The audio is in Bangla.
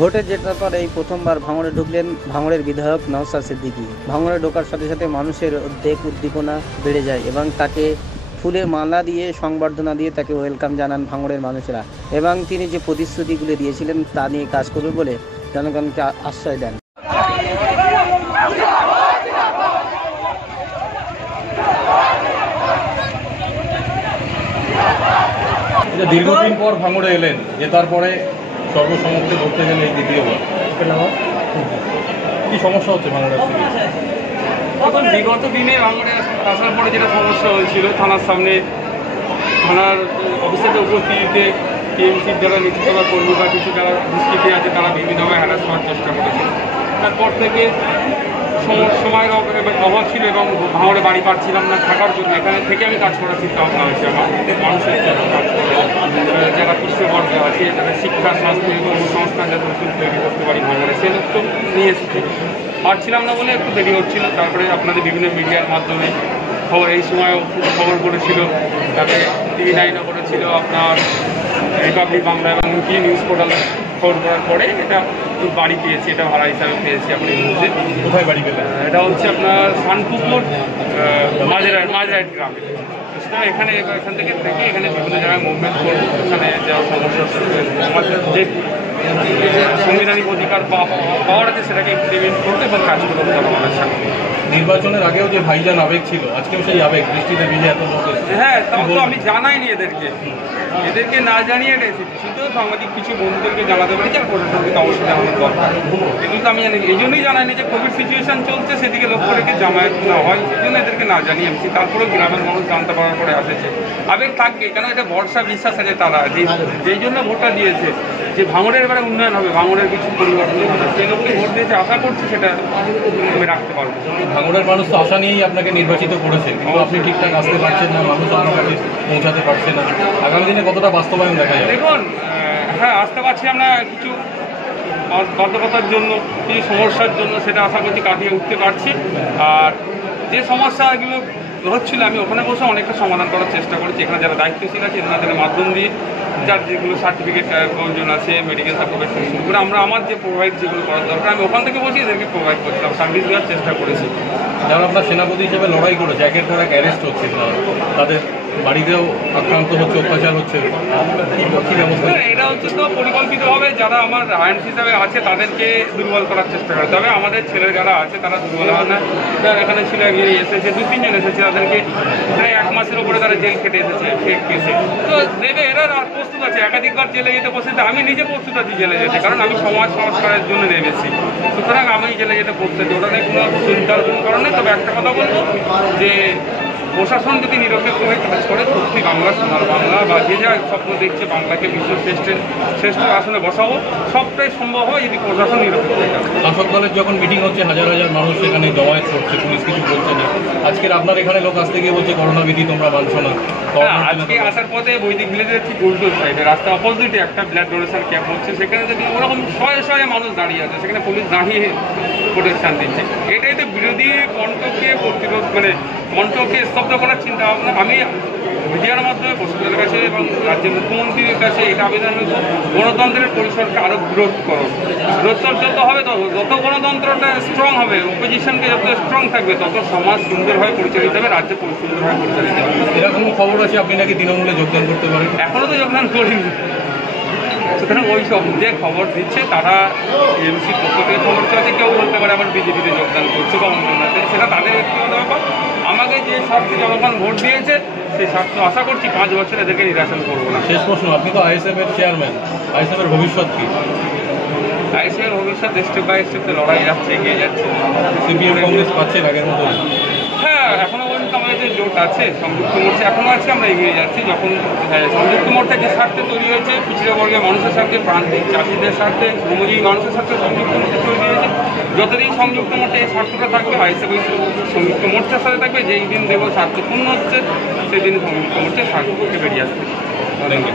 ভোটের জেতার পর এই প্রথমবার ভাঙড়ে ঢুকলেন ভাঙড়ের বিধায়ক নওশাদ সিদ্দিকী। ভাঙড়ে ঢোকার সাথে সাথে মানুষের উদ্বেগ উদ্দীপনা বেড়ে যায় এবং তাকে ফুলের মালা দিয়ে সংবর্ধনা দিয়ে তাকে ওয়েলকাম জানান ভাঙড়ের মানুষেরা, এবং তিনি যে প্রতিশ্রুতিগুলি দিয়েছিলেন তা নিয়ে কাজ করবে বলে জনগণকে আশ্বাস দেন। দীর্ঘদিন পর ভাঙড়ে এলেন, জেতার পরে সর্বসমক্ষে ধরতে গেলে এই দ্বিতীয়বার কি সমস্যা হচ্ছে ভাঙড়ে? এখন বিগত দিনে ভাঙড়ে আসার পরে যেটা সমস্যা হয়েছিল, থানার সামনে থানার অফিসারদের উপস্থিতিতে টিএমসির যারা নেতৃত্ব বা কর্মী বা কিছু যারা দুষ্কৃতী আছে তারা বিভিন্নভাবে হ্যারাস করার চেষ্টা করেছে। তারপর থেকে সময়ের অভাব ছিল এবং ভাঙড়ে বাড়ি পাচ্ছিলাম না থাকার জন্য এখানে থেকে আমি কাজ করার চিন্তা ভাবনা হয়েছে। আমার মানুষের যারা পিছিয়ে আছে তাদের শিক্ষা, স্বাস্থ্য এবং সংস্থান যাতে তৈরি করতে পারি ভাঙড়ে, সে লক্ষ্য নিয়ে এসেছি। পারছিলাম না বলে একটু দেরি হচ্ছিল। তারপরে আপনাদের বিভিন্ন মিডিয়ার মাধ্যমে খবর, এই সময়ও খবর করেছিল, তারপরে TV9ও করেছিল, আপনার রিপাবলিক বাংলা এবং কি নিউজ পোর্টাল খবর করার পরে এটা বাড়ি পেয়েছি, এটা ভাড়া হিসাবে পেয়েছি। আপনি কোথায় বাড়ি পেলেন? এটা হচ্ছে আপনার শানপুকুর মাঝরাইট গ্রামে। এখানে এখান থেকে এখানে বিভিন্ন জায়গায় মুভমেন্ট করবো, এখানে যা সমস্যা আমাদের যে সাংবিধানিক অধিকার পাওয়ার আছে সেটাকে ইমপ্লিমেন্ট করতে এবং কাজ করতে হবে আমাদের সাথে। নির্বাচনের আগেও যে ভাইজান আবেগ ছিল, আজকেও সেই আবেগ বৃষ্টিতে ভিজে এত লোক। হ্যাঁ, তাও তো আমি জানাইনি এদেরকে না জানিয়ে এসেছি, শুধু সাংবাদিক কিছু বন্ধুদেরকে জানাতে পারি যে প্রশাসনকে অবশ্যই জানানোর দরকার। এগুলো তো আমি জানি, এই জন্যই জানাইনি যে কোভিড সিচুয়েশন চলছে, সেদিকে লক্ষ্য রেখে জামায়াত না হয়, এই জন্য এদেরকে না জানিয়ে এসেছি। তারপরেও গ্রামের মানুষ জানতে পারার পরে আসেছে, আবেগ থাকবে, কেন এটা ভরসা বিশ্বাস আছে তারা যেই জন্য ভোটটা দিয়েছে যে ভাঙড়ের এবারে উন্নয়ন হবে, ভাঙড়ের কিছু পরিবর্তন হবে, সেই লোককে ভোট দিয়েছে, আশা করছি সেটা আমি রাখতে পারবো। ভাঙড়ের মানুষ তো আশা নিয়েই আপনাকে নির্বাচিত করেছে, কিন্তু আপনি ঠিকঠাক আসতে পারছেন না, মানুষ আপনার কাছে পৌঁছাতে পারছে না। আগামী দিনে কতটা বাস্তবায়ন দেখা যায়? দেখুন, হ্যাঁ, আসতে পারছি আমরা কিছু বাধ্যকতার জন্য, কিছু সমস্যার জন্য, সেটা আশা করছি কাটিয়ে উঠতে পারছি। আর যে সমস্যাগুলো হচ্ছিল আমি ওখানে বসে অনেকটা সমাধান করার চেষ্টা করেছি। এখানে যারা দায়িত্বশীল আছে এনাদের মাধ্যম দিয়ে, যার যেগুলো সার্টিফিকেট প্রয়োজন আছে, মেডিকেল সার্টিফিকেট থেকে শুরু করে আমরা আমার যে প্রোভাইড যেগুলো করার দরকার আমি ওখান থেকে বসে এদেরকে প্রোভাইড করছিলাম, সার্ভিস দেওয়ার চেষ্টা করেছি। যারা আপনার সেনাপতি হিসেবে লড়াই করেছে, একের পর এক অ্যারেস্ট হচ্ছে, তাদের বাড়িতেও আক্রান্ত হচ্ছে, অত্যাচার হচ্ছে, কি ব্যবস্থা? এটা হচ্ছে তো পরিকল্পিতভাবে যারা আমার আইন হিসাবে আছে তাদেরকে দুর্বল করার চেষ্টা করে। তবে আমাদের ছেলে যারা আছে তারা দুর্বল হয় না। যারা এখানে ছিল এসেছে, 2-3 জন এসেছে, তাদেরকে প্রায় 1 মাসের উপরে তারা জেল কেটে এসেছে ফেক কেসে। তো দেবে, এরা প্রস্তুত আছে, একাধিকবার জেলে যেতে প্রস্তুত। আমি নিজে প্রস্তুত আছি জেলে যেতে, কারণ আমি সমাজ সংস্কারের জন্য নেমেছি। সুতরাং আমি জেলে যেতে প্রস্তুত, ওটা নিয়ে কোনো চিন্তার কোনো কারণ নেই। তবে একটা কথা বলবো যে প্রশাসন যদি নিরপেক্ষভাবে কাজ করে, সত্যি বাংলা সোনার বাংলা বা যে যা স্বপ্ন দেখছে বাংলাকে বিশ্ব শ্রেষ্ঠ আসনে বসাবো, সবটাই সম্ভব হয় যদি প্রশাসন নিরপেক্ষ হয়। শাসক দলের যখন মিটিং হচ্ছে হাজার হাজার মানুষ সেখানে জমায়েত করছে, পুলিশ কিছু বলছে না। আজকের আপনার এখানে লোক আসতে গিয়ে বলছে করোনা বিধি তোমরা মানছো না। আজকে আসার পথে বৈদিক ভিলেজের ঠিক উল্টো সাইডে রাস্তা অপোজিটে একটা ব্লাড ডোনেশন ক্যাম্প হচ্ছে, সেখানে দেখি ওরকম শয়ে মানুষ দাঁড়িয়ে আছে, সেখানে পুলিশ দাঁড়িয়ে প্রোটেকশন দিচ্ছে। এটাই তো বিরোধী কণ্ঠকে প্রতিরোধ, মানে কণ্ঠকে স্তব্ধ করার চিন্তা ভাবনা। আমি মিডিয়ার মাধ্যমে প্রশাসনের কাছে এবং রাজ্যের মুখ্যমন্ত্রীর কাছে এটা আবেদন হয়েছে, গণতন্ত্রের পরিসরকে আরও বিরোধ করো। বিরোধ যত হবে যত গণতন্ত্রটা স্ট্রং হবে, অপোজিশনকে যত স্ট্রং থাকবে, তত সমাজ সুন্দরভাবে পরিচালিত হবে, রাজ্য সুন্দরভাবে পরিচালিত হবে। এরকম খবর আছে আপনি নাকি তৃণমূলে যোগদান করতে পারেন? এখনও তো যোগদান করিনি। সুতরাং ওই সব যে খবর দিচ্ছে তারা টিএমসির পক্ষ থেকে খবর চাচ্ছে, কেউ বলতে পারে আবার বিজেপিতে যোগদান করছে বা অন্যতে, সেটা তাদের ব্যক্তিগত ব্যাপার। আমাকে যে স্বার্থে জনগণ ভোট দিয়েছে সেই স্বার্থ আশা করছি 5 বছর এদেরকে নিরাশন করবো না। শেষ প্রশ্ন, আপনি তো আইএসএফ এর চেয়ারম্যান, আইএসএফ এর ভবিষ্যৎ কি? আইএসএফ এর ভবিষ্যৎ স্টেপ বাই স্টেপে লড়াই যাচ্ছে, এগিয়ে যাচ্ছে। সিপিএম কংগ্রেস পাচ্ছেন আগের মতো? হ্যাঁ, এখনও পর্যন্ত আমাদের যে জোট আছে সংযুক্ত মোর্চা এখনও আছে, আমরা এগিয়ে যাচ্ছি। যখন সংযুক্ত মোর্চা যে স্বার্থে তৈরি হয়েছে, পিছিয়ে বর্গের মানুষের স্বার্থে, প্রান্তিক চাষিদের স্বার্থে, শ্রমজীবী মানুষের স্বার্থে সংযুক্ত মোর্চা তৈরি হয়েছে। যতদিন সংযুক্ত মোর্চা এই স্বার্থটা থাকবে, আইএসএফ সংযুক্ত মোর্চার সাথে থাকবে। যেই দিন দেব স্বার্থপূর্ণ হচ্ছে সেদিন সংযুক্ত মোর্চা স্বার্থপক্ষে বেরিয়ে আসবে। ধন্যবাদ।